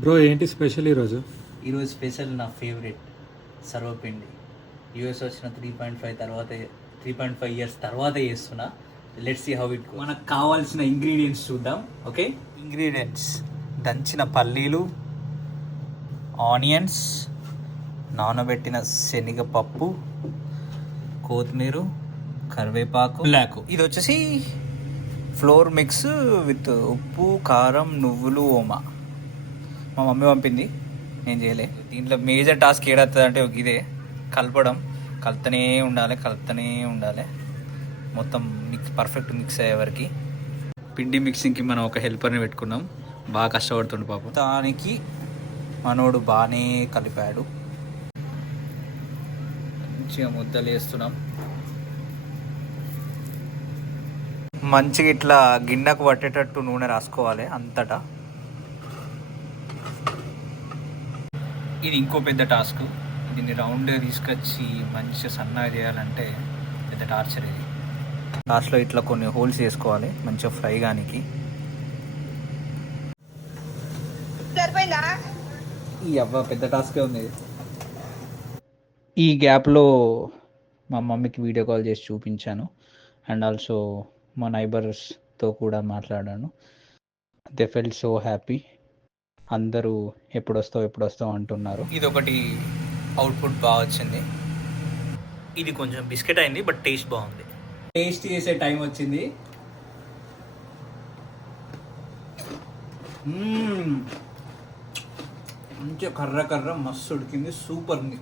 Bro ఏంటి special ఈరోజు? ఈరోజు స్పెషల్ నా ఫేవరెట్ సర్వపిండి. యూఎస్ వచ్చిన 3.5 ఇయర్స్ తర్వాత చేస్తున్నా. Let's see how it. మనకు కావాల్సిన ఇంగ్రీడియంట్స్ చూద్దాం. ఓకే, ఇంగ్రీడియంట్స్: దంచిన పల్లీలు, ఆనియన్స్, నానబెట్టిన శనగపప్పు, కొత్తిమీర, కరివేపాకు, బ్లాక్. ఇది వచ్చేసి ఫ్లోర్ మిక్స్ విత్ ఉప్పు, కారం, నువ్వులు, ఓమా. మా మమ్మీ పంపింది, నేను చేయలే. దీంట్లో మేజర్ టాస్క్ ఏడవుతుంది అంటే ఇదే కలపడం. కలుపుతూనే ఉండాలి మొత్తం పర్ఫెక్ట్ మిక్స్ అయ్యే వరకు. పిండి మిక్సింగ్కి మనం ఒక హెల్పర్ని పెట్టుకున్నాం, బాగా కష్టపడుతుండు పాపం. దానికి మనోడు బాగానే కలిపాడు. మంచిగా ముద్దలు వేస్తున్నాం. మంచిగా ఇట్లా గిన్నెకు పట్టేటట్టు నూనె రాసుకోవాలి అంతటా. ఇది ఇంకో పెద్ద టాస్క్. దీన్ని రౌండ్ తీసుకొచ్చి మంచిగా సన్నగా చేయాలంటే పెద్ద టార్చర్ ఇది. లాస్ట్లో ఇట్లా కొన్ని హోల్స్ వేసుకోవాలి మంచిగా ఫ్రై గానికి. ఈ అవ్వ పెద్ద టాస్కే ఉంది. ఈ గ్యాప్లో మా మమ్మీకి వీడియో కాల్ చేసి చూపించాను. అండ్ ఆల్సో మా నైబర్స్తో కూడా మాట్లాడాను. They felt so happy. అందరూ ఎప్పుడొస్తావు అంటున్నారు. ఇది ఒకటి అవుట్పుట్ బాగా వచ్చింది. ఇది కొంచెం బిస్కెట్ అయింది, బట్ టేస్ట్ బాగుంది. టేస్ట్ చేసే టైం వచ్చింది. మంచిగా కర్ర మస్తు ఉడికింది, సూపర్ ఉంది.